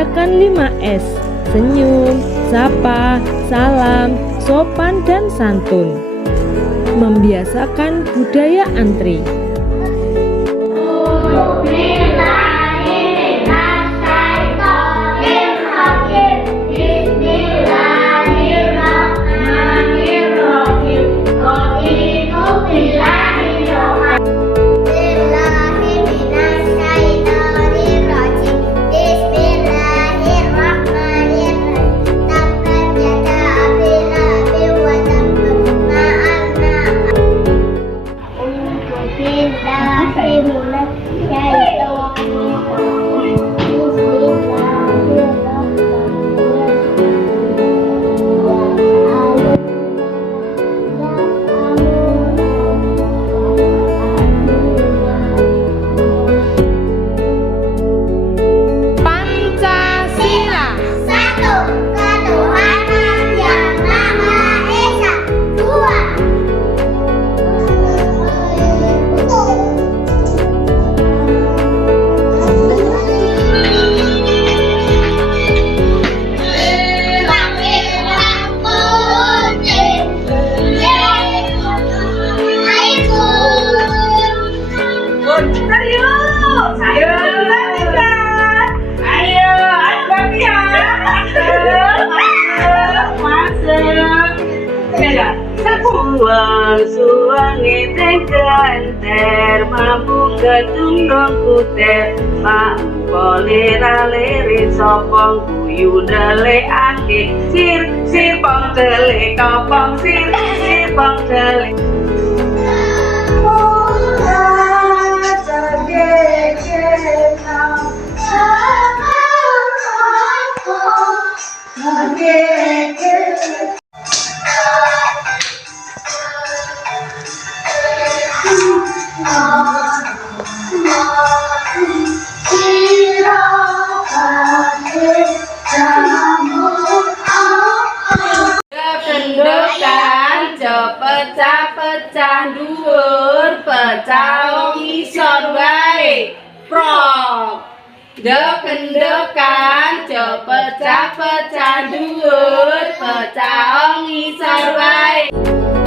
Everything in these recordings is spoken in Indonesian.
gerakan 5S: senyum, sapa, salam, sopan, dan santun. Membiasakan budaya antri. Suwange tengkenter mampu ketundong kuter pak kolera lere sopong kuyu dele ake sir pong dele kopong sir pong dele Kendokan pecah-pecah dhuwur pecah ngisor wae prok kendokan pecah-pecah dhuwur pecah ngisor wae.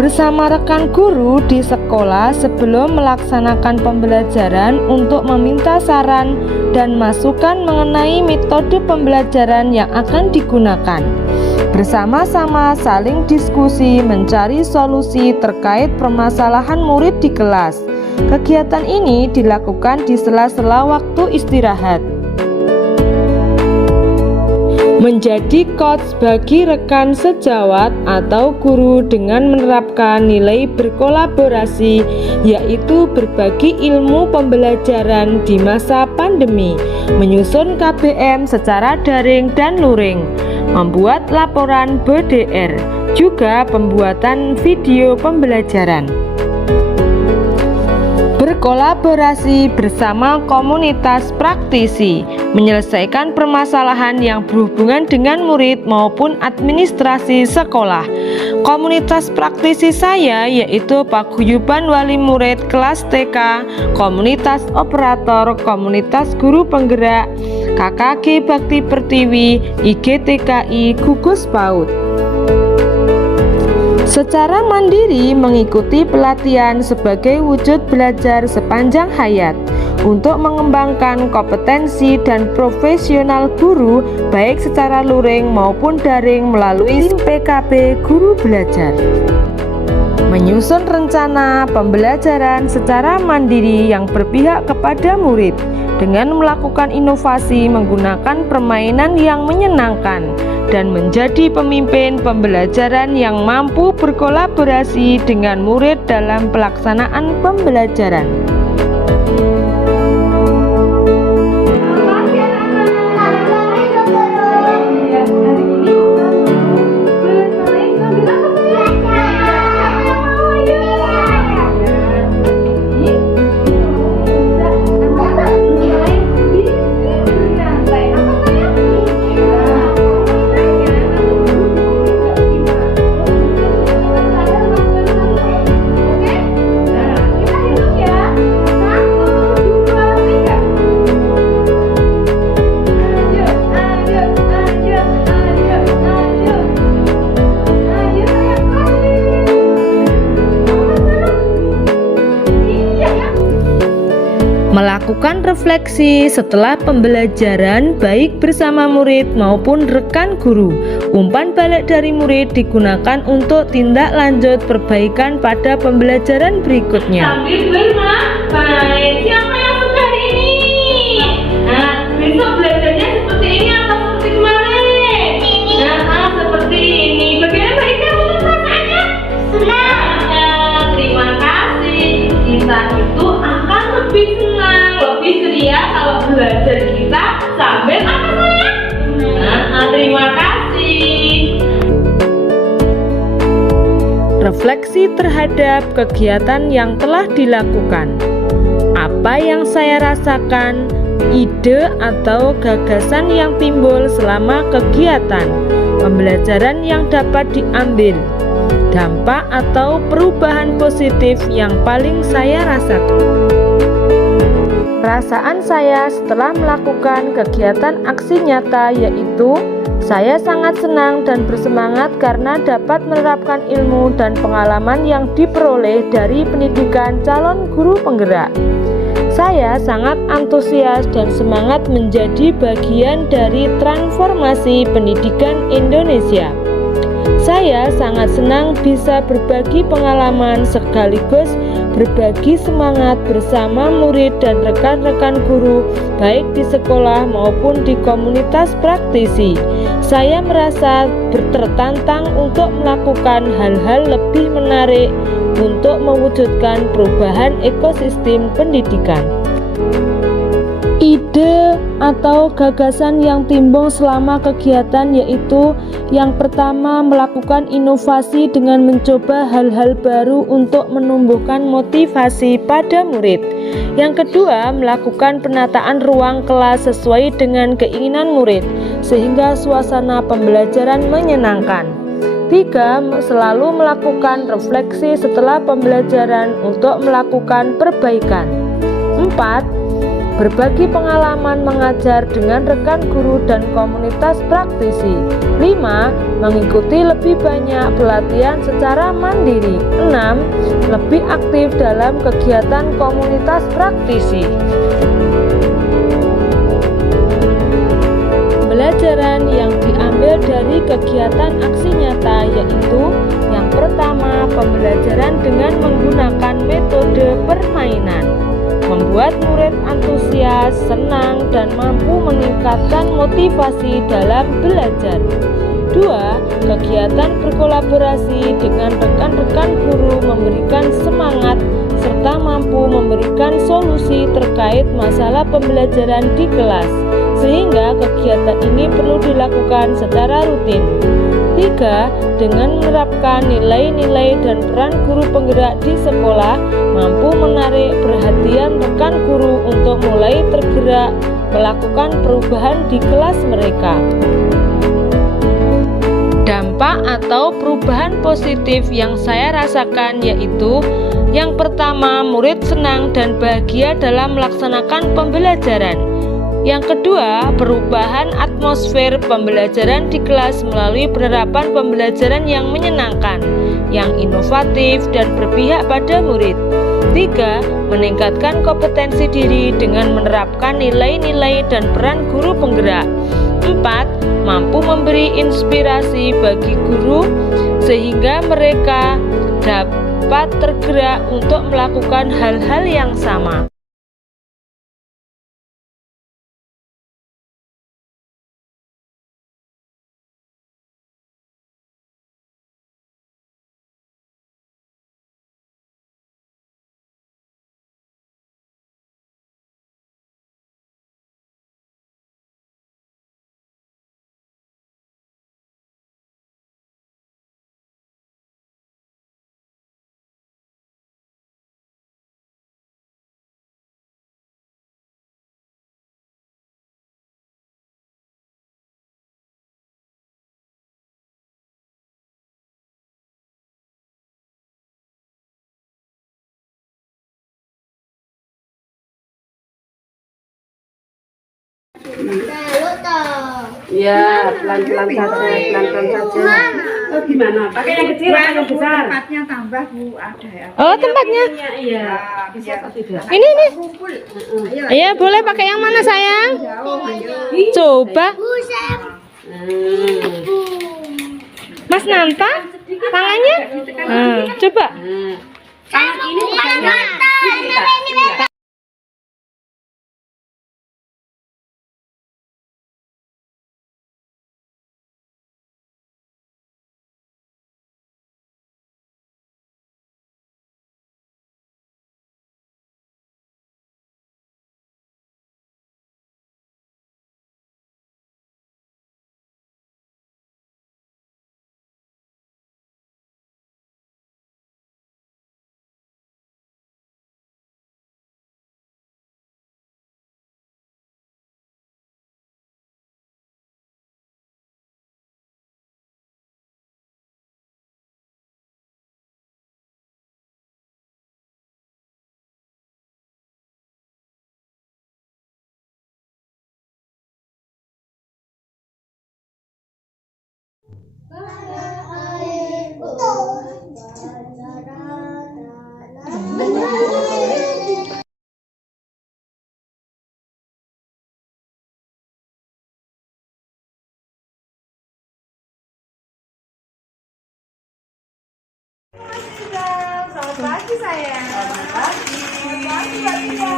Bersama rekan guru di sekolah sebelum melaksanakan pembelajaran untuk meminta saran dan masukan mengenai metode pembelajaran yang akan digunakan. Bersama-sama saling diskusi mencari solusi terkait permasalahan murid di kelas. Kegiatan ini dilakukan di sela-sela waktu istirahat. Menjadi coach bagi rekan sejawat atau guru dengan menerapkan nilai berkolaborasi, yaitu berbagi ilmu pembelajaran di masa pandemi, menyusun KBM secara daring dan luring, membuat laporan BDR, juga pembuatan video pembelajaran. Berkolaborasi bersama komunitas praktisi, menyelesaikan permasalahan yang berhubungan dengan murid maupun administrasi sekolah. Komunitas praktisi saya yaitu Paguyuban Wali Murid kelas TK, komunitas operator, komunitas guru penggerak, KKG Bakti Pertiwi, IGTKI Gugus PAUD. Secara mandiri mengikuti pelatihan sebagai wujud belajar sepanjang hayat untuk mengembangkan kompetensi dan profesional guru baik secara luring maupun daring melalui PKB Guru Belajar. Menyusun rencana pembelajaran secara mandiri yang berpihak kepada murid dengan melakukan inovasi menggunakan permainan yang menyenangkan dan menjadi pemimpin pembelajaran yang mampu berkolaborasi dengan murid dalam pelaksanaan pembelajaran. Lakukan refleksi setelah pembelajaran baik bersama murid maupun rekan guru. Umpan balik dari murid digunakan untuk tindak lanjut perbaikan pada pembelajaran berikutnya. Sambil bermain, siapa yang suka hari ini? Nah, besok belajarnya seperti ini atau seperti kemarin? Nah, seperti ini. Bagaimana mereka perasaannya? Senang. Terima kasih. Kita itu akan lebih senang, lebih ceria kalau belajar kita sambil apa sayang? Nah, terima kasih. Refleksi terhadap kegiatan yang telah dilakukan. Apa yang saya rasakan, ide atau gagasan yang timbul selama kegiatan, pembelajaran yang dapat diambil, dampak atau perubahan positif yang paling saya rasakan. Perasaan saya setelah melakukan kegiatan aksi nyata yaitu saya sangat senang dan bersemangat karena dapat menerapkan ilmu dan pengalaman yang diperoleh dari pendidikan calon guru penggerak. Saya sangat antusias dan semangat menjadi bagian dari transformasi pendidikan Indonesia. Saya sangat senang bisa berbagi pengalaman sekaligus berbagi semangat bersama murid dan rekan-rekan guru baik di sekolah maupun di komunitas praktisi. Saya merasa tertantang untuk melakukan hal-hal lebih menarik untuk mewujudkan perubahan ekosistem pendidikan. Ide atau gagasan yang timbul selama kegiatan yaitu yang pertama melakukan inovasi dengan mencoba hal-hal baru untuk menumbuhkan motivasi pada murid. Yang kedua, melakukan penataan ruang kelas sesuai dengan keinginan murid sehingga suasana pembelajaran menyenangkan. 3. Selalu melakukan refleksi setelah pembelajaran untuk melakukan perbaikan. 4. Berbagi pengalaman mengajar dengan rekan guru dan komunitas praktisi. 5. Mengikuti lebih banyak pelatihan secara mandiri. 6. Lebih aktif dalam kegiatan komunitas praktisi. Pembelajaran yang diambil dari kegiatan aksi nyata yaitu yang pertama, pembelajaran dengan menggunakan metode permainan. Membuat murid antusias, senang, dan mampu meningkatkan motivasi dalam belajar. 2. Kegiatan berkolaborasi dengan rekan-rekan guru memberikan semangat serta mampu memberikan solusi terkait masalah pembelajaran di kelas, sehingga kegiatan ini perlu dilakukan secara rutin. 3. Dengan menerapkan nilai-nilai dan peran guru penggerak di sekolah, mampu menarik perhatian rekan guru untuk mulai tergerak melakukan perubahan di kelas mereka. Dampak atau perubahan positif yang saya rasakan yaitu yang pertama, murid senang dan bahagia dalam melaksanakan pembelajaran. Yang kedua, perubahan atmosfer pembelajaran di kelas melalui penerapan pembelajaran yang menyenangkan, yang inovatif dan berpihak pada murid. 3. Meningkatkan kompetensi diri dengan menerapkan nilai-nilai dan peran guru penggerak. 4. Mampu memberi inspirasi bagi guru sehingga mereka dapat tergerak untuk melakukan hal-hal yang sama. Ya, pelan-pelan saja, pelan-pelan saja. Oh, gimana? Pakai yang kecil atau yang besar? Tempatnya tambah Bu, ada ya. Oh, tempatnya. Iya. Bisa atau tidak? Ini. Kumpul. Ayo. Iya, boleh pakai yang mana, sayang? Jauh, ayo. Coba. Mas Nanta, tangannya. Coba. Tangan ini pakainya. Selamat pagi sayang. Selamat pagi. Selamat pagi Mbak Tia.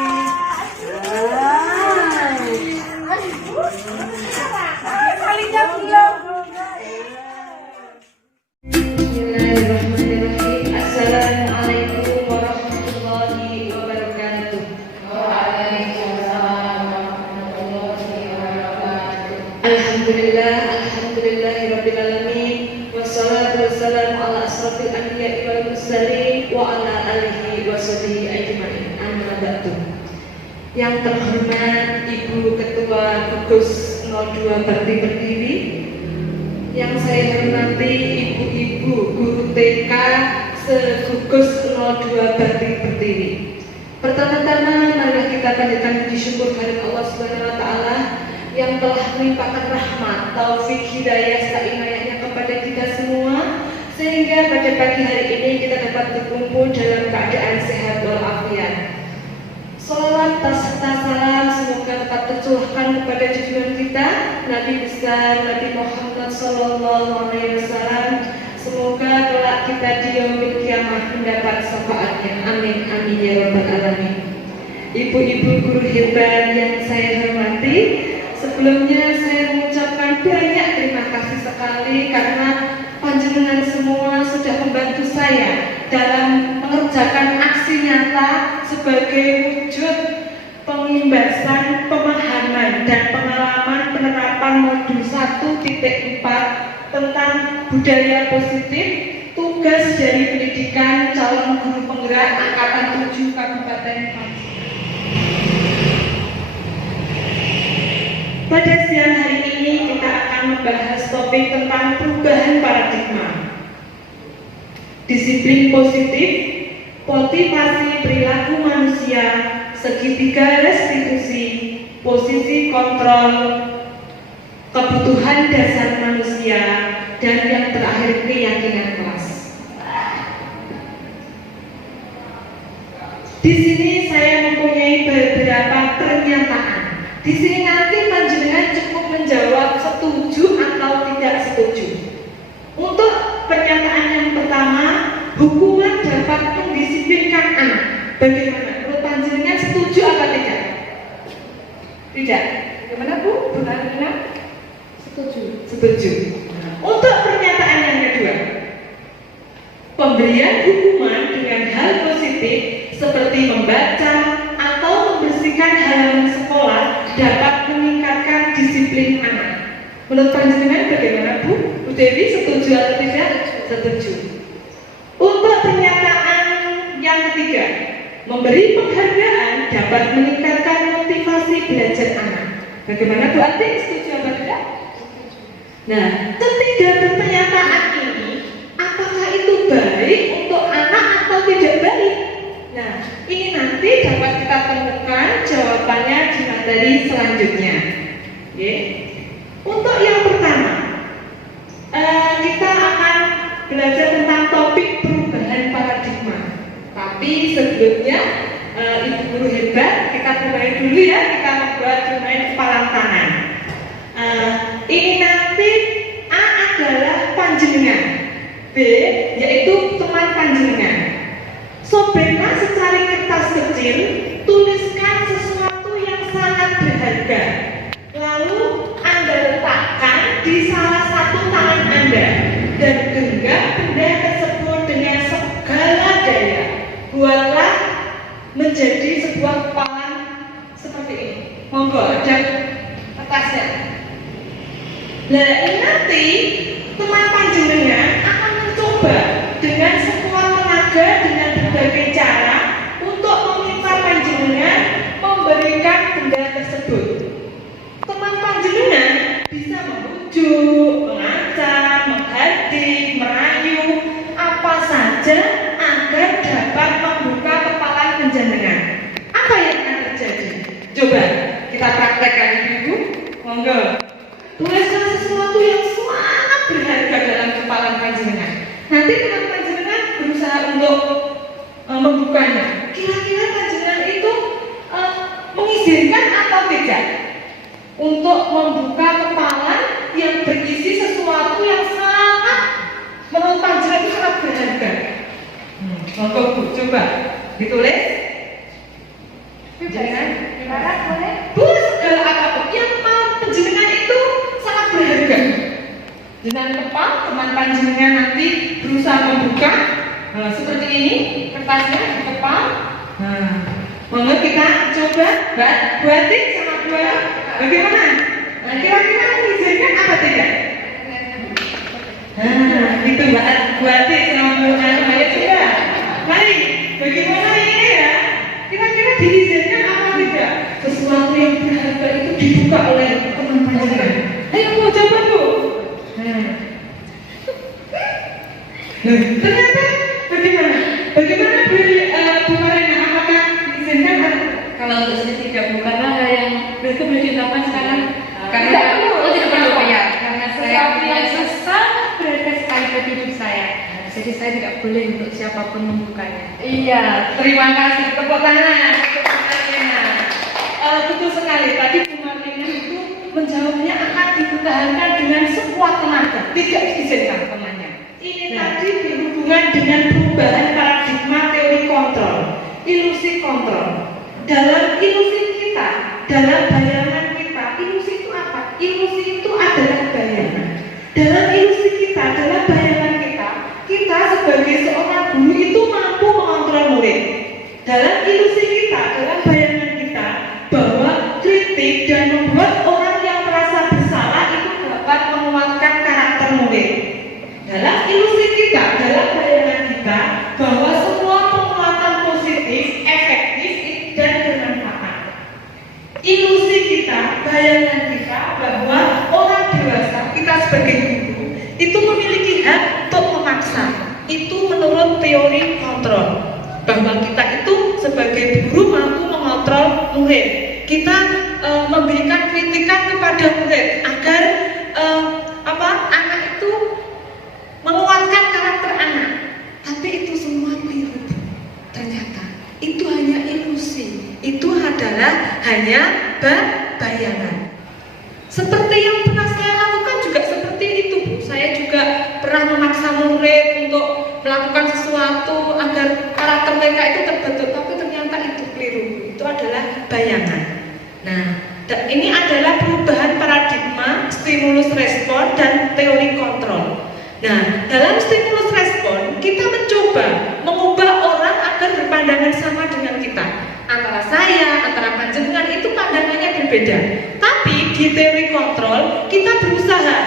Kalinya belum. Bismillahirrahmanirrahim. Assalamualaikum warahmatullahi wabarakatuh. Waalaikumsalam warahmatullahi wabarakatuh. Alhamdulillahirabbil alamin. Wassalatu wassalamu ala asrofil anbiya'i wal mursalin wa ala alihi washabihi ajmain. Amma ba'du. Yang terhormat Ibu Ketua Gugus 02 Bakti Berdiri, yang saya hormati ibu-ibu guru TK se-Gugus 02 Bakti Berdiri. Pertama-tama marilah kita panjatkan puji syukur kehadirat Allah Subhanahu wa taala yang telah melimpahkan rahmat, taufik, hidayah serta inayahnya kepada kita semua, sehingga pada pagi hari ini kita dapat berkumpul dalam keadaan sehat walafiat. Salawat serta salam semoga tetap tercurahkan kepada junjungan kita Nabi besar Nabi Muhammad Sallallahu Alaihi Wasallam. Semoga kelak kita di yaumil kiamah mendapat syafaatnya. Amin amin ya rabbal alamin. Ibu-ibu guru hebat yang saya hormati, sebelumnya saya mengucapkan banyak terima kasih sekali karena panjenengan semua sudah membantu saya dalam mengerjakan aksi nyata sebagai wujud pengimbasan pemahaman dan pengalaman penerapan modul 1.4 tentang budaya positif, tugas dari pendidikan calon guru penggerak angkatan 7 Kabupaten Pati. Pada siang hari ini kita akan membahas topik tentang perubahan paradigma, disiplin positif, motivasi perilaku manusia, segitiga restitusi, posisi kontrol, kebutuhan dasar manusia, dan yang terakhir keyakinan kelas. Di sini saya mempunyai beberapa pernyataan. Di sini nanti panjenengan cukup menjawab setuju atau tidak setuju. Untuk pernyataan yang pertama, hukuman dapat mendisiplinkan anak. Bagaimana? Menurut panjenengan setuju atau tidak? Tidak. Bagaimana Bu? Bagaimana? Setuju. Setuju. Untuk pernyataan yang kedua, pemberian hukuman dengan hal positif seperti membaca atau membersihkan halaman sekolah dapat meningkatkan disiplin anak. Menurut panjenengan bagaimana Bu? Bu Dewi setuju atau tidak? Setuju. Untuk pernyataan yang ketiga, memberi penghargaan dapat meningkatkan motivasi belajar anak. Bagaimana Bu Ati? Setuju atau tidak? Nah, ketiga pernyataan ini, apakah itu baik untuk anak atau tidak baik? Nah, ini nanti dapat kita temukan jawabannya di materi selanjutnya. Untuk yang belajar tentang topik perubahan paradigma. Tapi sebelumnya Ibu guru hebat, kita mulai dulu ya, kita membuat domain kepalan tangan. Ini nanti A adalah panjenengan, B yaitu teman panjenengan. Sobeklah secari kertas kecil, tuliskan sesuatu yang sangat berharga. Lalu Anda letakkan di salah satu tangan Anda dan genggam benda tersebut dengan segala daya. Buatlah menjadi sebuah kepalan seperti ini. Monggo, ada kertasnya. Nah, ini nanti teman panjenengan akan mencoba dengan sekuat tenaga dengan berbagai cara untuk meminta panjenengan memberikan benda tersebut. Teman panjenengan bisa membujuk, mengancam, menghardik, merayu, apa saja agar dapat membuka kepalan panjenengan. Apa yang akan terjadi? Coba kita praktekkan Ibu. Monggo. Tuliskan sesuatu yang sangat berharga dalam kepalan panjenengan. Nanti teman panjenengan berusaha untuk membukanya. Kira-kira panjenengan itu mengizinkan atau tidak untuk membuka kepalan yang berisi sesuatu yang sangat menurut panjenengan itu sangat berharga. Monggo Bu, coba ditulis. Jangan. Boleh segala apapun yang mau panjenengan itu sangat berharga. Dengan tepat teman panjenengan nanti berusaha membuka seperti ini kertasnya di depan. Monggo kita coba buatin sama dua. Bagaimana? Kira-kira mengizinkan apa tidak? Itu buatin sama dua. Ayo coba. Mari, bagaimana ini ya? Kira-kira diizinkan apa tidak? Sesuatu yang berharga itu dibuka oleh teman panjenengan. Ayo Bu, coba Bu. Ternyata bagaimana? Bagaimana Bu Marina? Apakah diizinkan? Kalau untuk saya tidak, Bu, karena hal yang itu boleh dilakukan sekarang. Karena Tidak perlu ya. karena saya punya sangat berharga sekali bagi hidup saya. Jadi saya tidak boleh untuk siapapun membukanya. Iya, terima kasih. Tepuk tangan untuk Bu Marina. Betul sekali. Tadi Bu Marina itu menjawabnya akan dipertahankan dengan sekuat tenaga, tidak diizinkan temannya. Ini tadi berhubungan dengan perubahan paradigma teori kontrol, ilusi kontrol. Dalam ilusi kita, dalam bayangan kita, ilusi itu apa? Ilusi itu adalah bayangan. Dalam ilusi kita, dalam bayangan kita sebagai seorang guru itu mampu mengontrol murid. Dalam ilusi kita, dalam bayangan kita, bahwa kritik dan membuat orang yang merasa bersalah itu dapat menguatkan karakter murid. Dalam ilusi kita, dalam bayangan kita, bahwa semua penguatan positif, efektif, dan bermanfaat. Ilusi kita, bayangan kita, bahwa orang dewasa, kita sebagai guru, itu memiliki hak untuk memaksa. Itu menurut teori kontrol, bahwa kita itu sebagai guru mampu mengontrol murid. Kita memberikan kritikan kepada murid agar anak itu menguatkan karakter anak. Tapi itu semua keliru. Ternyata itu hanya ilusi. Itu adalah hanya bayangan. Seperti yang pernah saya lakukan juga seperti itu, Bu. Saya juga pernah memaksa murid untuk melakukan sesuatu agar karakter mereka itu terbentuk, tapi ternyata itu keliru. Itu adalah bayangan. Nah, ini adalah perubahan paradigma stimulus respon dan teori kontrol. Nah, dalam stimulus respon kita mencoba mengubah orang agar berpandangan sama dengan kita. Antara saya, antara panjenengan itu pandangannya berbeda. Tapi di teori kontrol kita berusaha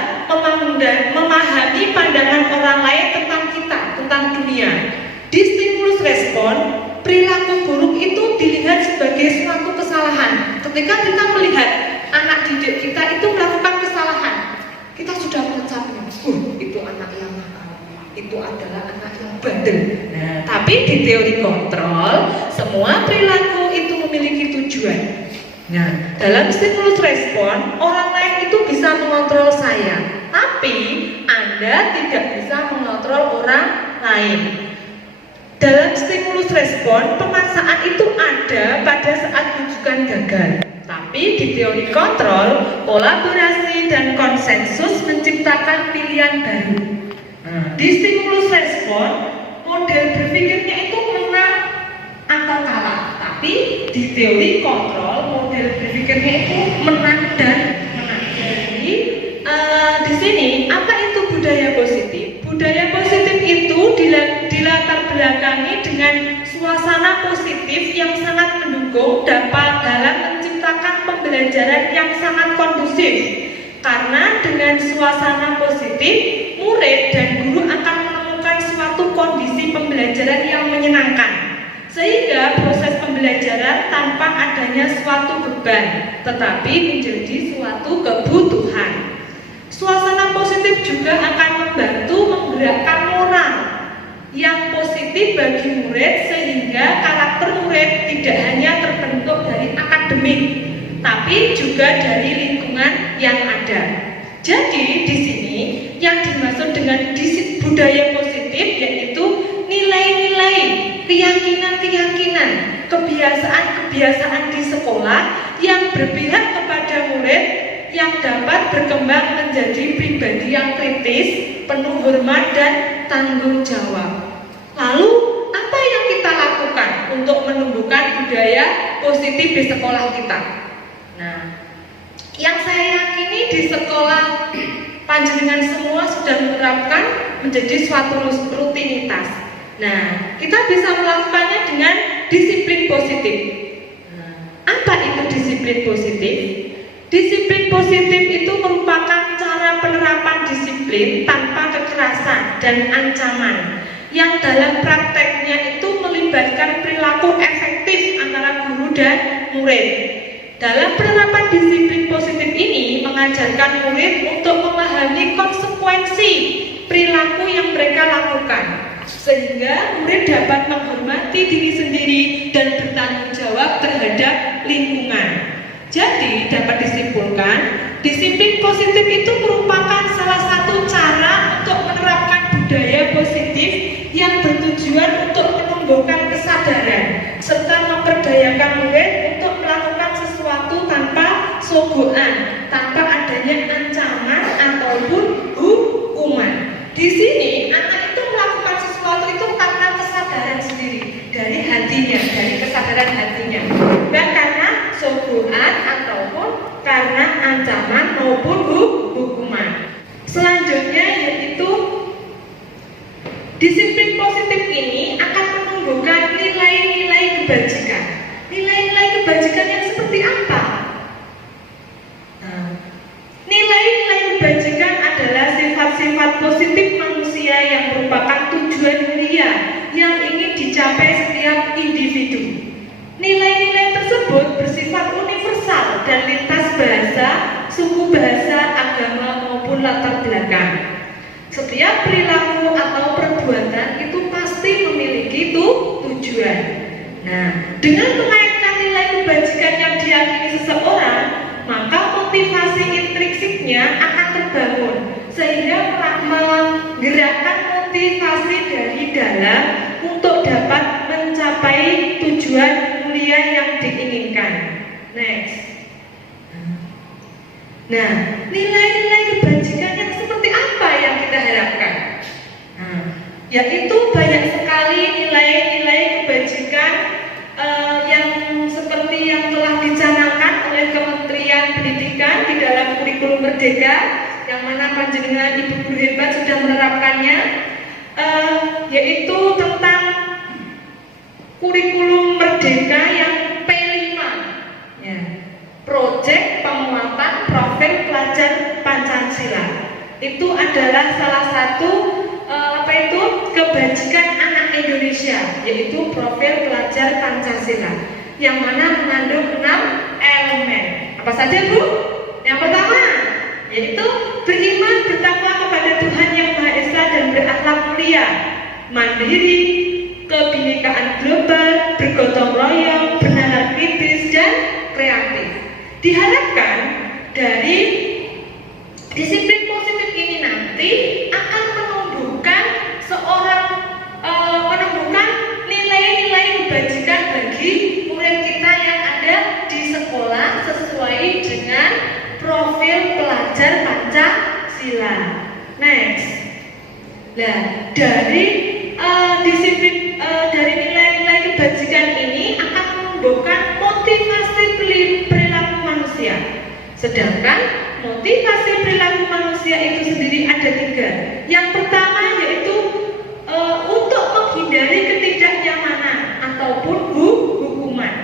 memahami pandangan orang lain tentang kita, tentang dunia. Di stimulus respon, perilaku buruk itu dilihat sebagai suatu kesalahan. Ketika kita melihat anak didik kita itu melakukan kesalahan, kita sudah mengecapnya, itu anak yang nakal, itu adalah anak yang bandel. Nah, tapi di teori kontrol, semua perilaku itu memiliki tujuan. Nah, dalam stimulus respon, orang lain itu bisa mengontrol saya, tapi Anda Anda tidak bisa mengontrol orang lain. Dalam stimulus respon, pemaksaan itu ada pada saat rujukan gagal. Tapi di teori kontrol, kolaborasi dan konsensus menciptakan pilihan baru. Di stimulus respon, model berpikirnya itu menang atau kalah. Tapi di teori kontrol, model berpikirnya itu menang dan menang. Jadi di sini apa itu budaya positif? Budaya positif itu dilatar belakangi dengan suasana positif yang sangat mendukung dalam menciptakan pembelajaran yang sangat kondusif. Karena dengan suasana positif, murid dan guru akan menemukan suatu kondisi pembelajaran yang menyenangkan. Sehingga proses pembelajaran tanpa adanya suatu beban, tetapi menjadi suatu kebutuhan. Suasana positif juga akan membantu menggerakkan moral yang positif bagi murid, sehingga karakter murid tidak hanya terbentuk dari akademik, tapi juga dari lingkungan yang ada. Jadi di sini yang dimaksud dengan budaya positif yaitu nilai-nilai, keyakinan-keyakinan, kebiasaan-kebiasaan di sekolah yang berpihak kepada murid, yang dapat berkembang menjadi pribadi yang kritis, penuh hormat dan tanggung jawab. Lalu apa yang kita lakukan untuk menumbuhkan budaya positif di sekolah kita? Nah, yang saya yakini di sekolah panjenengan semua sudah menerapkan menjadi suatu rutinitas. Nah, kita bisa melakukannya dengan disiplin positif. Apa itu disiplin positif? Disiplin positif itu merupakan cara penerapan disiplin tanpa kekerasan dan ancaman, yang dalam prakteknya itu melibatkan perilaku efektif antara guru dan murid. Dalam penerapan disiplin positif ini mengajarkan murid untuk memahami konsekuensi perilaku yang mereka lakukan, sehingga murid dapat menghormati diri sendiri dan bertanggung jawab terhadap lingkungan. Jadi dapat disimpulkan, disiplin positif itu merupakan salah satu cara untuk menerapkan budaya positif yang bertujuan untuk menumbuhkan kesadaran serta memperdayakan murid untuk melakukan sesuatu tanpa sogokan, tanpa adanya ancaman ataupun hukuman. Di sini anak itu melakukan sesuatu itu karena kesadaran sendiri, dari hatinya, dari kesadaran hatinya, bukan karena sogokan ataupun karena ancaman maupun hukuman. Selanjutnya yaitu disiplin positif ini akan menumbuhkan nilai-nilai kebajikan. Nilai-nilai kebajikan yang seperti apa? Nilai-nilai kebajikan adalah sifat-sifat positif manusia yang merupakan tujuan mulia yang ingin dicapai setiap individu. Nilai-nilai tersebut bersifat universal dan lintas bahasa, suku bahasa, agama maupun latar belakang. Setiap perilaku atau perbuatan itu pasti memiliki tujuan. Nah, dengan mengaitkan nilai kebajikan yang diyakini seseorang, maka motivasi intrinsiknya akan terbangun, sehingga menggerakkan motivasi dari dalam untuk dapat mencapai tujuan mulia yang diinginkan. Next. Nah, nilai-nilai kebajikan yang seperti apa yang kita harapkan? Yaitu banyak sekali nilai-nilai kebajikan yang seperti yang telah dicanangkan oleh Kementerian Pendidikan di dalam kurikulum Merdeka, yang mana panjenengan Ibu Guru hebat sudah menerapkannya, yaitu tentang kurikulum Merdeka yang P5, ya, Proyek Penguatan Profil Pelajar Pancasila. Itu adalah salah satu kebajikan anak Indonesia, yaitu profil pelajar Pancasila, yang mana mengandung 6 elemen. Apa saja, Bu? Yang pertama, yaitu beriman bertakwa kepada Tuhan Yang Maha Esa dan berakhlak mulia, mandiri, kebinekaan global, bergotong royong, bernalar kritis dan kreatif. Diharapkan dari disiplin positif ini nanti nanti akan menumbuhkan menumbuhkan nilai-nilai kebajikan bagi murid kita yang ada di sekolah sesuai dengan profil pelajar Pancasila. Next. Nah, dari dari nilai-nilai kebajikan ini akan menumbuhkan motivasi perilaku manusia. Sedangkan motivasi perilaku manusia itu sendiri ada 3. Yang pertama yaitu untuk menghindari ketidaknyamanan ataupun hukuman.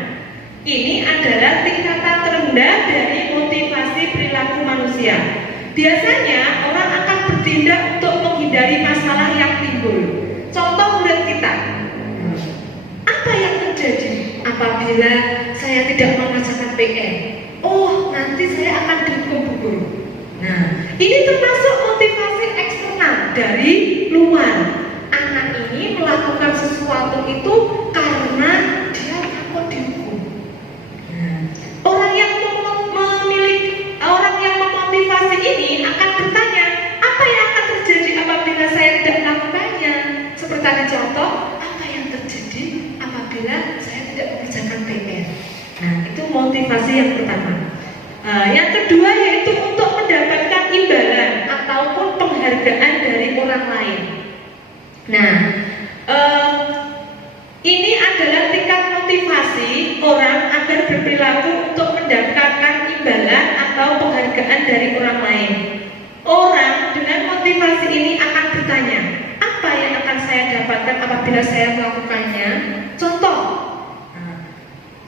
Ini adalah tingkatan terendah dari motivasi perilaku manusia. Biasanya orang akan bertindak untuk menghindari masalah yang timbul. Contoh murid kita, apa yang terjadi apabila saya tidak mengerjakan PR? Oh, nanti saya akan dihukum guru. Nah, ini termasuk motivasi eksternal dari luar. Anak ini melakukan sesuatu itu karena dia takut dihukum. Nah, orang yang memotivasi ini akan bertanya, apa yang akan terjadi apabila saya tidak melakukannya? Seperti contoh, apa yang terjadi apabila saya tidak mengerjakan PR? Nah, itu motivasi yang pertama. Yang kedua yaitu untuk mendapatkan imbalan ataupun penghargaan dari orang lain. Nah, ini adalah tingkat motivasi orang agar berperilaku untuk mendapatkan imbalan atau penghargaan dari orang lain. Orang dengan motivasi ini akan bertanya, apa yang akan saya dapatkan apabila saya melakukannya? Contoh,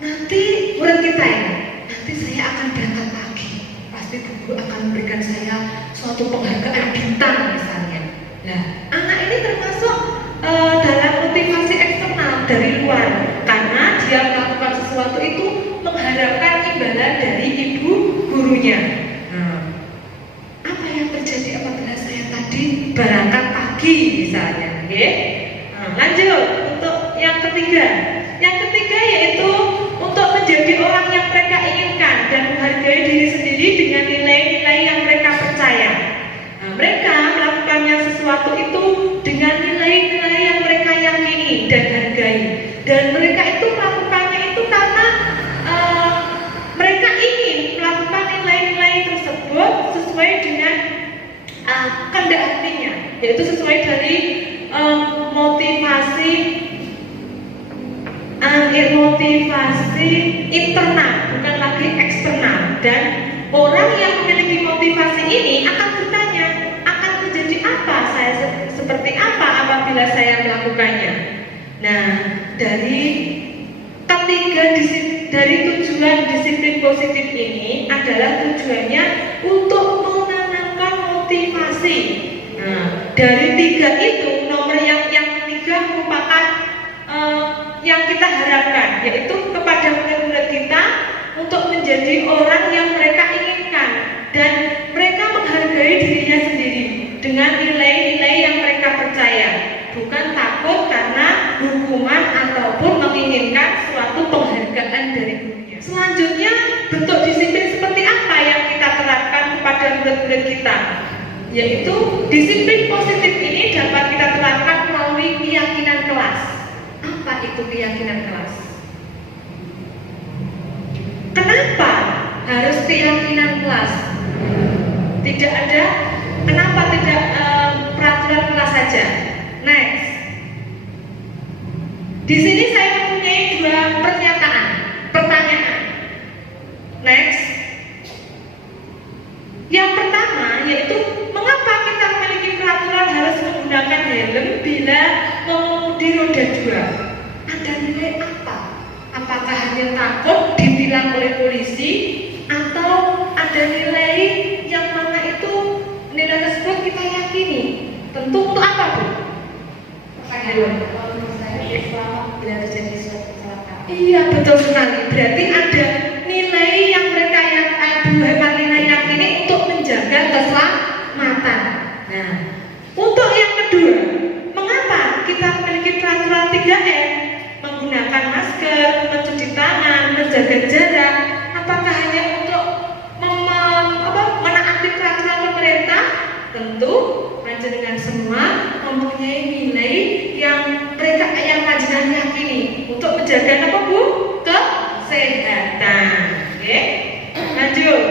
nanti murid kita ini, nanti saya akan berangkat pagi, pasti guru akan memberikan saya suatu penghargaan bintang misalnya. Nah, anak ini termasuk dalam motivasi eksternal dari luar, karena dia melakukan sesuatu itu mengharapkan imbalan dari ibu gurunya. Apa yang terjadi apabila saya tadi berangkat pagi misalnya? Lanjut untuk yang ketiga. Yang ketiga yaitu untuk menjadi orang yang mereka inginkan dan menghargai diri sendiri dengan nilai-nilai yang mereka percaya. Mereka melakukannya sesuatu itu dengan nilai-nilai yang mereka yakini dan hargai. Dan mereka itu melakukannya itu karena mereka ingin melakukan nilai-nilai tersebut sesuai dengan kehendak hatinya, yaitu sesuai dari motivasi internal, bukan lagi eksternal. Dan orang yang memiliki motivasi ini akan bertanya, akan terjadi apa, saya seperti apa apabila saya melakukannya. Nah, dari tujuan disiplin positif ini adalah tujuannya untuk menanamkan motivasi. Nah, dari 3 itu nomor yang 3 merupakan yang kita harapkan, yaitu kepada murid-murid kita untuk menjadi orang yang mereka inginkan dan mereka menghargai dirinya sendiri dengan nilai-nilai yang mereka percaya, bukan takut karena hukuman ataupun menginginkan suatu penghargaan dari gurunya. Selanjutnya, bentuk disiplin seperti apa yang kita terapkan kepada murid-murid kita? Yaitu disiplin positif ini dapat kita terapkan melalui keyakinan kelas. Apa itu keyakinan kelas? Kenapa harus keyakinan kelas? Tidak ada, kenapa tidak peraturan kelas saja? Next. Di sini saya mempunyai 2 pertanyaan. Next. Yang pertama yaitu mengapa kita memiliki peraturan harus menggunakan helm bila mengemudi roda 2? Ada nilai apa? Apakah hanya takut ditilang oleh polisi atau ada nilai yang mana itu nilai tersebut kita yakini? Tentu untuk apa, Bu? Bila terjadi suatu kecelakaan. Iya, betul sekali. Berarti ada nilai yang mereka nilai yakini untuk menjaga keselamatan. Nah, untuk yang kedua, mengapa kita memiliki peraturan 3M? Menggunakan masker, mencuci tangan, menjaga jarak. Apakah hanya untuk menaati peraturan pemerintah? Tentu panjenengan semua mempunyai nilai yang panjenengan yakini untuk menjaga apa Bu? Kesehatan. Oke. Lanjut.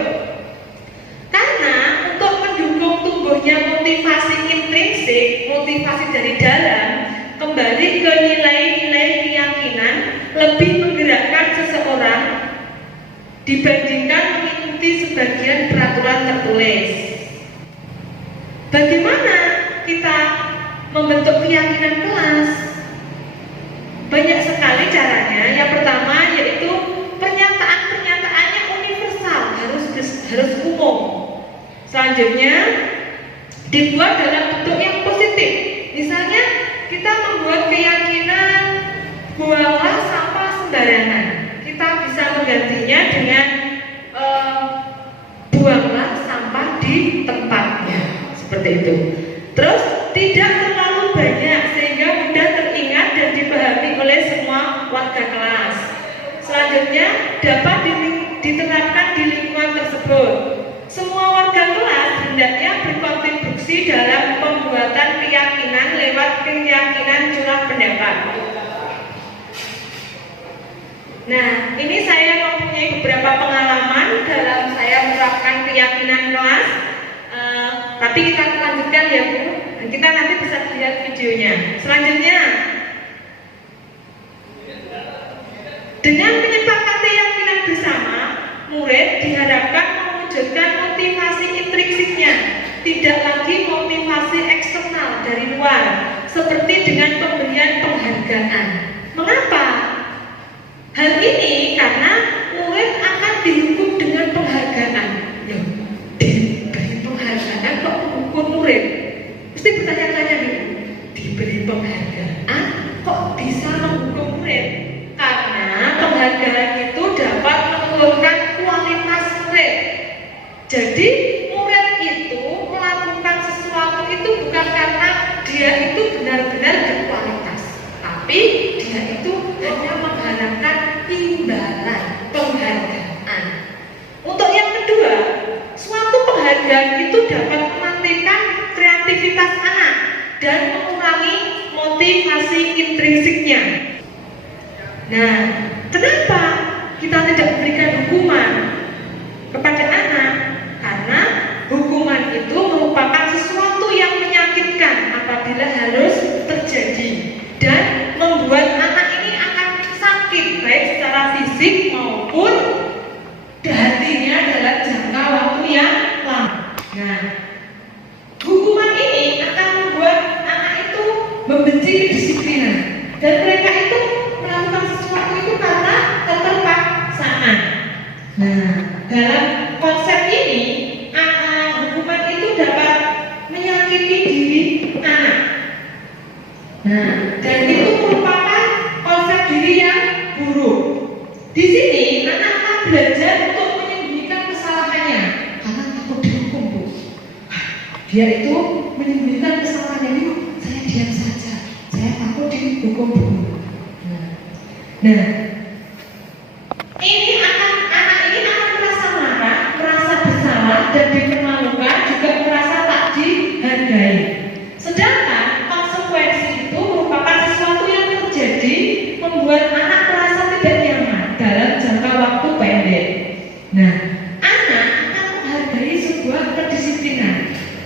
Karena untuk mendukung tumbuhnya motivasi intrinsik, motivasi dari dalam, kembali ke nilai-nilai keyakinan lebih menggerakkan seseorang dibandingkan mengikuti sebagian peraturan tertulis. Bagaimana kita membentuk keyakinan kelas? Banyak sekali caranya. Yang pertama yaitu pernyataan-pernyataannya universal, harus umum. Selanjutnya dibuat dalam bentuk yang positif. Misalnya kita membuat keyakinan buanglah sampah sembarangan. Kita bisa menggantinya dengan buanglah sampah di tempatnya, seperti itu. Terus tidak terlalu banyak sehingga mudah teringat dan dipahami oleh semua warga kelas. Selanjutnya dapat diterapkan di lingkungan tersebut. Semua warga kelas hendaknya berkontribusi dalam pembuatan keyakinan lewat keyakinan curah pendapat. Nah, ini saya mempunyai beberapa pengalaman dalam saya menerapkan keyakinan kelas. Tapi kita lanjutkan ya Bu. Kita nanti bisa lihat videonya. Selanjutnya, dengan menyepakati keyakinan bersama, murid diharapkan mewujudkan motivasi intrinsiknya, tidak lagi motivasi eksternal dari luar, seperti dengan pemberian penghargaan. Mengapa? Hal ini karena murid akan dihukum dengan penghargaan. Ya, diberi penghargaan kok menghukum murid? Mesti bertanya-tanya dulu. Diberi penghargaan kok bisa menghukum murid? Karena penghargaan itu dapat menurunkan kualitas murid. Jadi murid itu melakukan sesuatu itu bukan karena dia itu benar-benar berkualitas, tapi dia itu hanya mengharapkan imbalan penghargaan. Untuk yang kedua, suatu penghargaan itu dapat mematikan kreativitas anak dan mengurangi motivasi intrinsiknya. Nah, kenapa kita tidak memberikan hukuman kepada anak? Karena hukuman itu merupakan sesuatu yang menyakitkan apabila harus terjadi dan membuat anak ini akan sakit baik secara fisik maupun hatinya dalam jangka waktu yang lama. Nah, hukuman ini akan membuat anak itu membenci kedisiplinan dan mereka itu melakukan sesuatu itu karena keterpaksaan. Nah, dalam konsep ini hukuman itu dapat menyakiti diri anak. Nah, dan itu merupakan konsep diri yang buruk. Di sini anak akan belajar untuk menyembunyikan kesalahannya karena takut dihukum Bu. Dia itu menyembunyikan kesalahannya itu, saya diam saja, saya takut dihukum Bu. Nah, ini anak ini akan merasa marah, merasa bersalah dan dipermalukan, juga merasa tak dihargai. Sedangkan konsekuensi itu merupakan sesuatu yang terjadi membuat anak merasa tidak nyaman dalam jangka waktu pendek. Nah, anak akan menghargai sebuah kedisiplinan.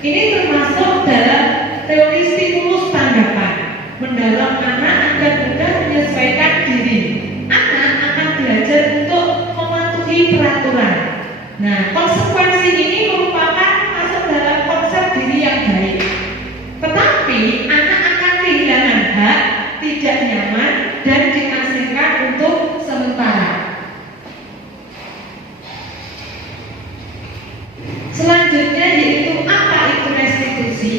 Ini termasuk dalam teori stimulus tanggapan, mendorong anak agar mudah menyesuaikan diri. Anak akan belajar untuk mematuhi peraturan. Nah, konsekuensi ini merupakan masuk dalam konsep diri yang baik. Tetapi anak akan kehilangan hak, tidak nyaman, dan diasingkan untuk sementara. Selanjutnya yaitu apa itu restitusi?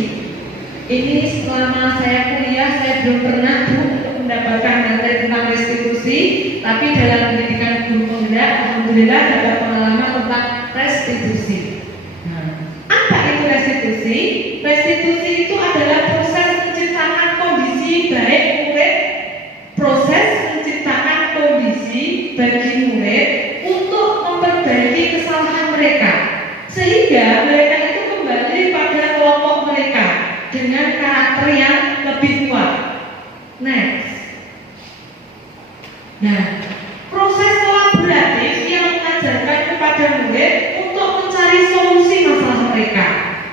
Ini selama saya kuliah saya belum pernah Bu untuk mendapatkan materi tentang restitusi, tapi dalam pendidikan guru penggerak alhamdulillah dapat pengalaman tentang restitusi. Nah, apa itu restitusi? Restitusi itu adalah proses menciptakan kondisi baik murid, proses menciptakan kondisi bagi murid untuk memperbaiki kesalahan mereka, sehingga mereka itu kembali pada kelompok mereka Nah, proses kolaboratif yang mengajarkan kepada murid untuk mencari solusi masalah mereka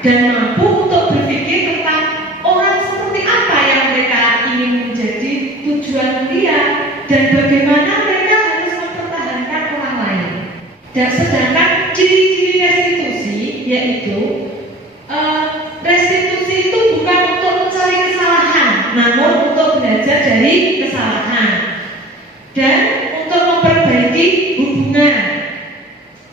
dan mampu untuk berpikir tentang orang seperti apa yang mereka ingin menjadi tujuan mulia dan bagaimana mereka harus mempertahankan orang lain. Dan sedangkan ciri-ciri restitusi yaitu restitusi itu bukan untuk mencari kesalahan, namun untuk belajar dari kesalahan dan untuk memperbaiki hubungan.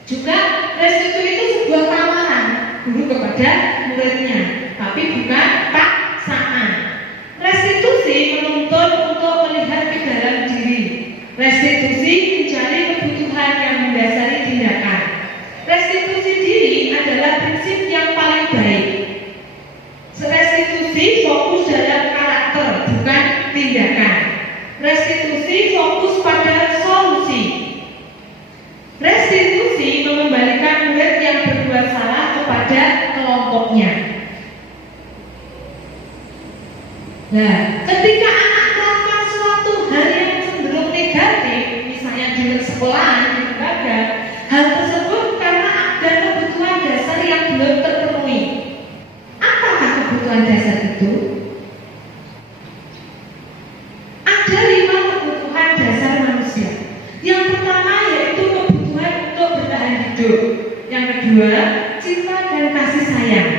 Juga restitusi itu sebuah tawaran guru kepada muridnya, tapi bukan paksaan. Restitusi menuntut untuk melihat ke dalam diri. Restitusi mencari kebutuhan yang mendasari tindakan. Restitusi diri adalah prinsip yang paling baik. Restitusi fokus dalam karakter, bukan tindakan. Restitusi fokus pada solusi. Restitusi mengembalikan murid yang berbuat salah kepada kelompoknya. Nah, ketika anak melakukan suatu hal yang cenderung negatif, misalnya di sekolahan, di lembaga, hal tersebut karena ada kebutuhan dasar yang belum terpenuhi. Apakah kebutuhan dasar itu? Ada 5 kebutuhan dasar manusia. Yang pertama yaitu kebutuhan untuk bertahan hidup. Yang kedua, cinta dan kasih sayang.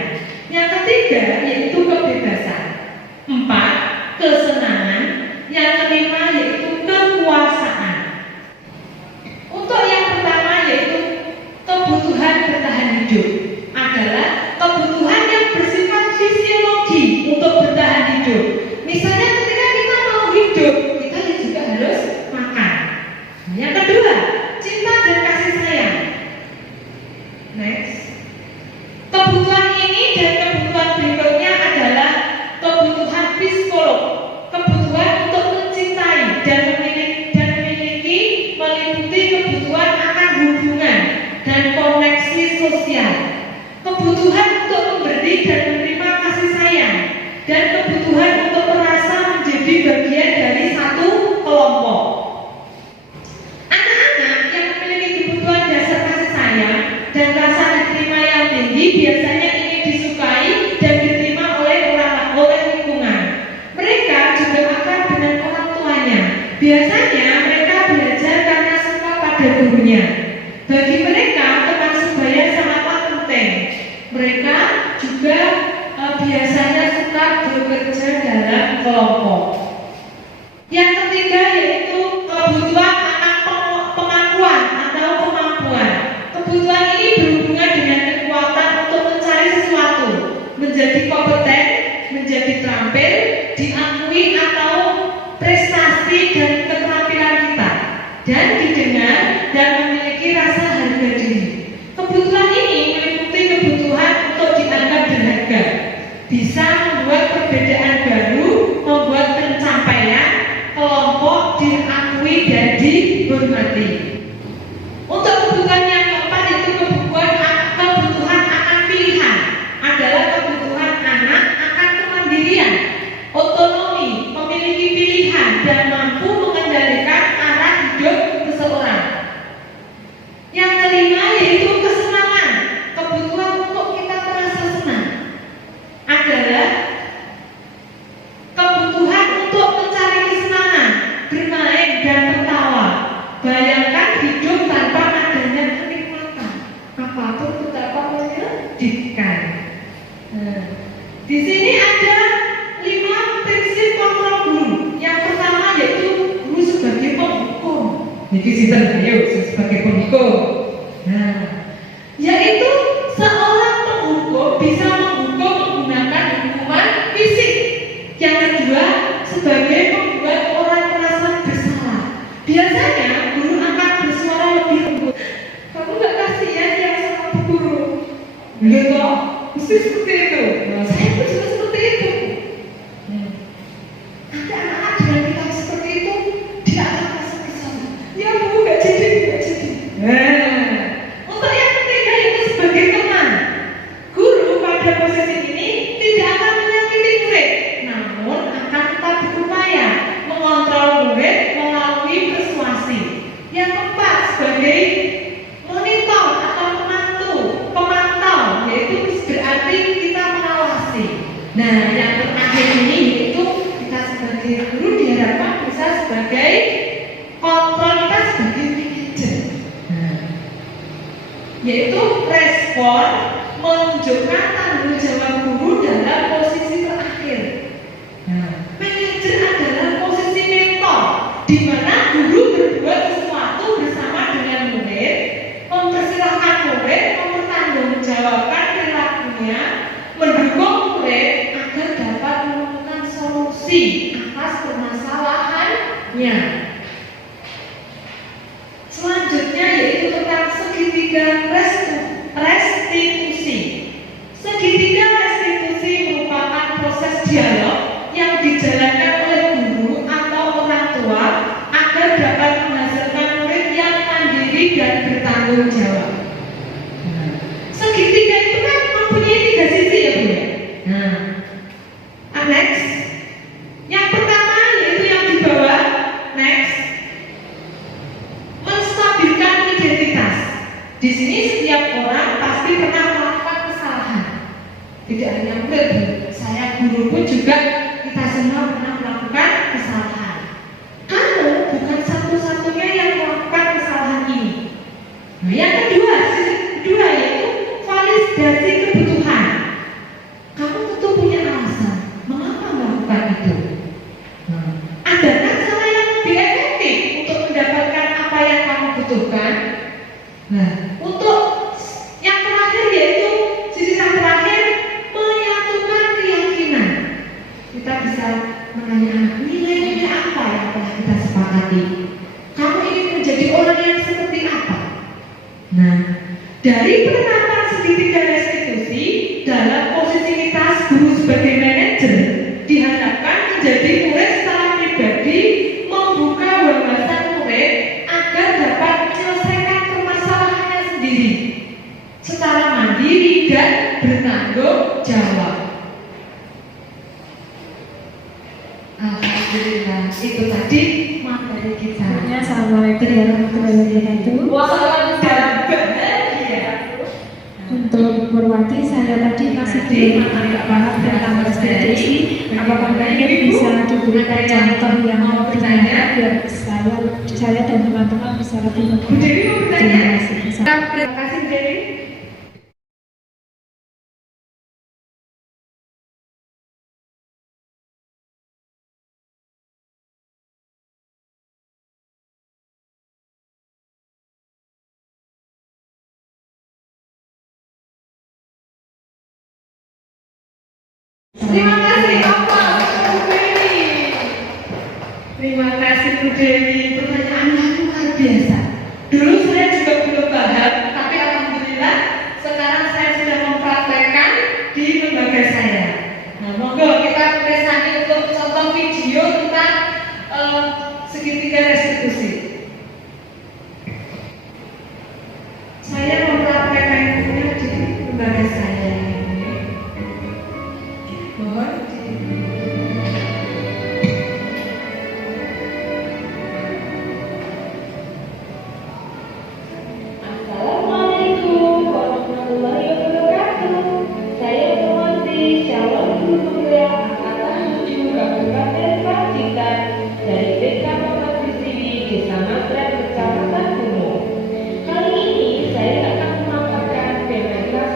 Yang ketiga yaitu kebebasan. 4, kesenangan. Yang kelima yaitu kekuasaan. Untuk yang pertama yaitu kebutuhan bertahan hidup adalah kebutuhan yang bersifat fisiologi untuk bertahan hidup. Misalnya ketika kita mau hidup, kita juga harus makan. Yang kedua, cinta dan kasih sayang. Next. Kebutuhan ini dan kebutuhan berikutnya adalah kebutuhan psikolog. Kebutuhan untuk mencintai dan memiliki meliputi kebutuhan akan hubungan dan koneksi sosial. Kebutuhan untuk memberi dan menerima kasih sayang dan kebutuhan untuk merasa menjadi bagian dari satu kelompok. Anak-anak yang memiliki kebutuhan dasar kasih sayang dan rasa diterima yang tinggi biasanya ingin disukai dan diterima oleh lingkungan. Mereka juga akrab dengan orang tuanya. Biasanya mereka belajar karena suka pada gurunya. Bagi mereka teman sebaya sangatlah penting. Mereka juga biasanya suka bekerja dalam kelompok. Yang ketiga yaitu kebutuhan anak pengakuan atau kemampuan. Kebutuhan ini berhubungan dengan kekuatan untuk mencari sesuatu, menjadi kompeten, menjadi terampil, diakui atau prestasi dan keterampilan kita, dan didengar dan memiliki rasa harga diri. Kebutuhan ini meliputi kebutuhan untuk dianggap berharga, bisa membuat perbedaan baru, membuat pencapaian kelompok diakui dan dihormati. Untuk kebutuhan yang keempat itu kebutuhan akan pilihan adalah kebutuhan anak akan kemandirian, otonomi, memiliki pilihan dan mampu mengendalikan arah hidup seseorang. Yang kelima yaitu kesenangan. Kebutuhan untuk kita merasa senang adalah kebutuhan untuk mencari kesenangan, bermain dan tertawa. Bayangkan hidup tanpa adanya kenikmatan, apapun betapa menyedihkan. Di sini ada 5 prinsip kontrol guru. Yang pertama yaitu guru sebagai penghukum. Jadi sebagai penghukum. Nah, yaitu seorang penghukum bisa menghukum menggunakan hukuman fisik. Yang kedua, sebagai membuat orang merasa bersalah. Biasanya guru akan bersuara lebih lembut. Kamu nggak kasihan ya sama bu guru? Gitu, mesti seperti itu. Nah, saya pun juga seperti itu. Nanti anak-anak dengan kita seperti itu, dia akan merasa bersalah. Ya bu, nggak jadi. Untuk yang ketiga itu sebagai teman. Guru pada posisi ini tidak akan menyakiti murid, namun akan tetap berupaya mengontrol murid melalui persuasi yaitu respon menunjukkan tanggung jawab guru dalam posisi terakhir. Nah, manajer adalah posisi mentor, di mana guru berbuat sesuatu bersama dengan murid, mempersilahkan murid mempertanggungjawabkan perilakunya, mendukung murid agar dapat menemukan solusi atas permasalahannya. Selanjutnya yaitu tentang segitiga restitusi. Segitiga restitusi merupakan proses dialog yang dijalankan oleh guru atau orang tua agar dapat menghasilkan murid yang mandiri dan bertanggung jawab. Segitiga itu kan mempunyai 3 sisi ya Bu. Next. Yang pertama yaitu yang di bawah. Next. Menstabilkan identitas. Di sini setiap orang pasti pernah melakukan kesalahan. Tidak hanya murid, saya guru pun juga kita semua pernah melakukan kesalahan. Kamu bukan satu-satunya yang melakukan kesalahan ini. Nah, yang kedua, sisi kedua yaitu validasi kebutuhan. Kamu tentu punya alasan mengapa melakukan itu. Adakah cara yang lebih efektif untuk mendapatkan apa yang kamu butuhkan? Nah, untuk yang terakhir yaitu sisi yang terakhir, menyatukan keyakinan. Kita bisa menanyakan nilai-nilai apa yang telah kita sepakati. Kamu ingin menjadi orang yang seperti apa? Nah, dari penerapan segitiga restitusi dalam posisivitas guru sebagai manajer diharapkan menjadi murid secara pribadi membuka wawasan murid agar dapat menyelesaikan permasalahannya sendiri secara mandiri dan bertanggung jawab. Alhamdulillah, itu tadi materi kita. Assalamualaikum warahmatullahi wabarakatuh. Waalaikumsalam. Untuk Purwati, saya tadi masih belum paham tentang restitusi. Apakah mungkin bisa diberikan contoh yang lebih nyata biar saya dan teman-teman bisa lebih Bu Dewi mau bertanya? mengerti. Terima kasih Dewi. Terima kasih Bapak Bu Dewi. Terima kasih Bu Dewi. Pertanyaannya luar biasa. Dulu saya juga belum paham, tapi alhamdulillah sekarang saya sudah mempraktekkan di lembaga saya. Nah, monggo kita presani untuk contoh video tentang segitiga restitusi. Saya mempraktekannya di lembaga saya. Mohon Assalamualaikum warahmatullahi wabarakatuh. Saya Purwati, calon guru pemula angkatan 7 Kabupaten Pacitan dari BK Pampasisiwi, Desa Manggrek, Kecamatan Gunung. Kali ini saya akan memaparkan tema kelas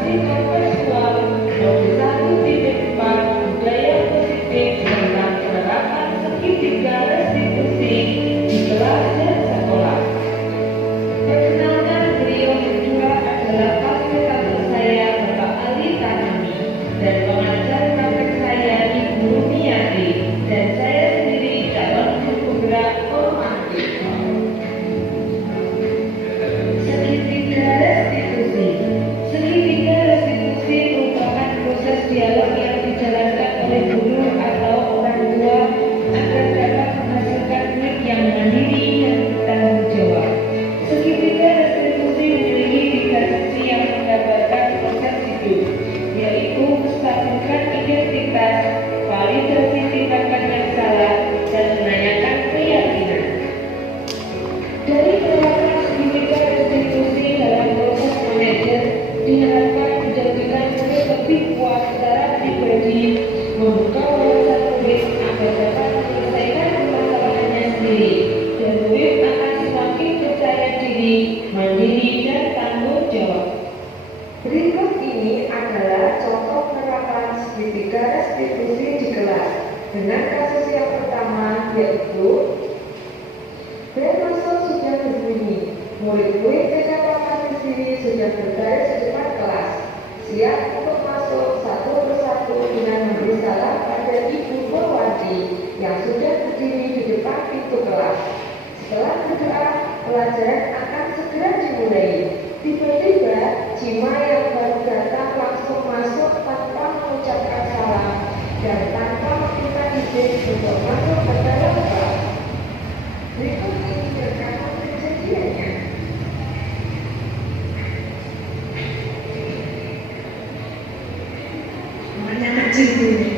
yaitu bel masuk sudah berbunyi, murid-murid TK Papan di sini sudah berbaris di depan kelas, siap untuk masuk satu persatu dengan memberi salam pada Ibu Purwanti yang sudah berdiri di depan pintu kelas. Setelah berdoa, pelajaran akan segera dimulai. Tiba-tiba, Cima yang baru datang langsung masuk tanpa mengucapkan salam dan tanpa meminta izin untuk masuk ke dalam kelas. Berikut ini rekaman kejadiannya. Namanya kecil dulu.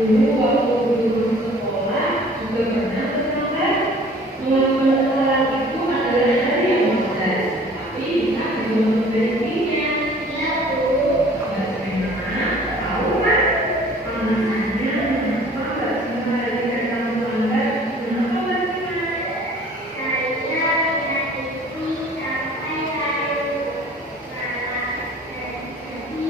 Dulu waktu dulu sekolah juga pernah terlambat. Teman-teman sekolah itu adalah dari yang cerdas, tapi bisa belum berhentinya. Ya Bu. Bagaimana? Tahu kan? Alasannya kenapa Mbak Sima dikatakan terlambat? Kenapa Mbak Sima? Saya menyakiti sampai lalu salah terjadi.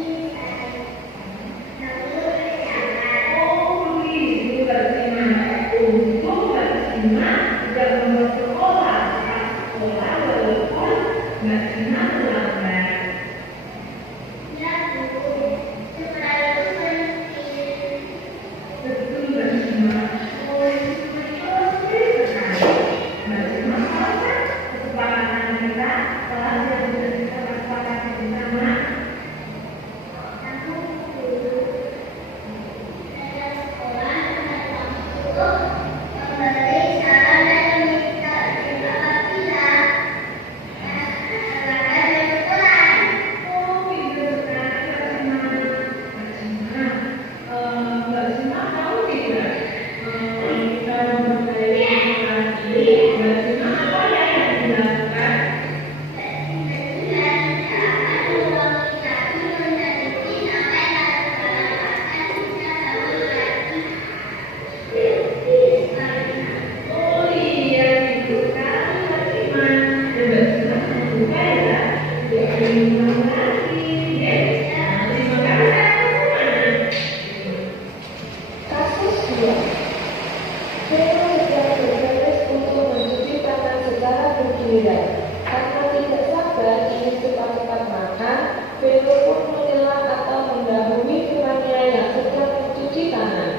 Karena tidak sabar ingin cepat-cepat makan, Vero pun mengelak atau mendahului temannya yang sedang mencuci tangan.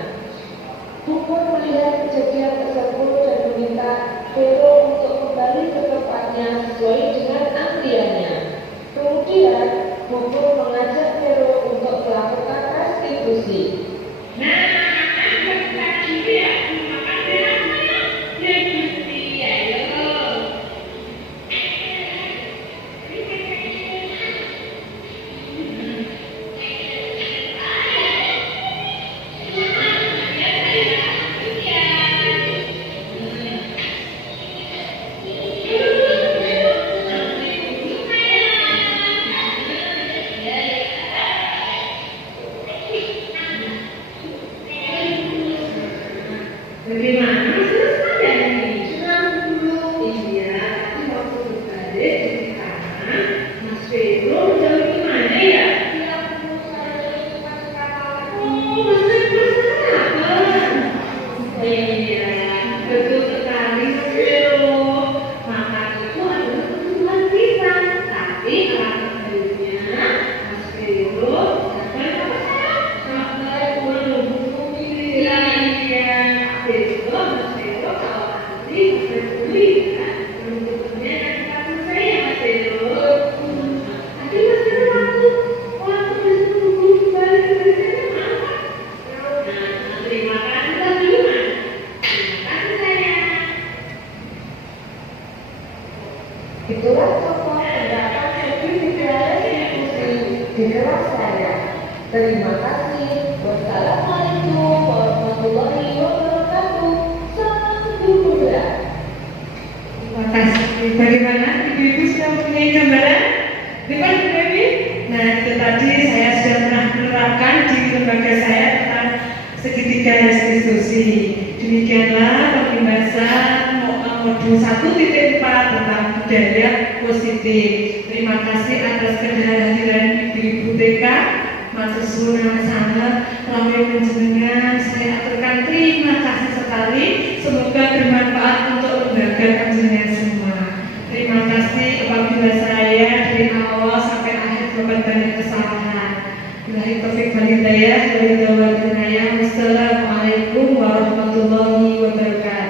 Bubur melihat kejadian tersebut dan meminta Vero untuk kembali ke tempatnya sesuai dengan antriannya. Kemudian, Bubur mengajak Vero untuk melakukan restitusi. Bagaimana selesai ini? Senang dulu. Iya, tapi waktu berbaris di sana, Mas Vero jauh kemana ya? Iya, Bu, saya cuma sekarang. Oh, masak-masak. Iya, betul sekali Mas Vero. Makan itu adalah kebutuhan kita. Tapi karena barunya Mas Vero sampai apa? Sampai menunggu pilihan. Besok Mas Vero kalau nanti peduli kan menunjukkannya nanti kasus saya Mas Vero. di kelas saya. Terima kasih. Wassalamualaikum warahmatullahi wabarakatuh. Selamat bergembira. Terima kasih. Bagaimana ibu-ibu sudah mempunyai gambaran? Bukan Dewi? Nah itu tadi saya sudah pernah menerapkan di lembaga saya tentang segitiga restitusi. Demikianlah pembahasan modul 1.4 tentang budaya positif. Terima kasih atas kehadiran ibu-ibu TK, mahasiswa sangat ramai penjenengan. Saya aturkan terima kasih sekali. Semoga bermanfaat untuk lembaga penjenengan semua. Terima kasih apabila saya dari awal sampai akhir berbuat banyak kesalahan. Billahi taufiq wal hidayah. Wassalamualaikum warahmatullahi wabarakatuh.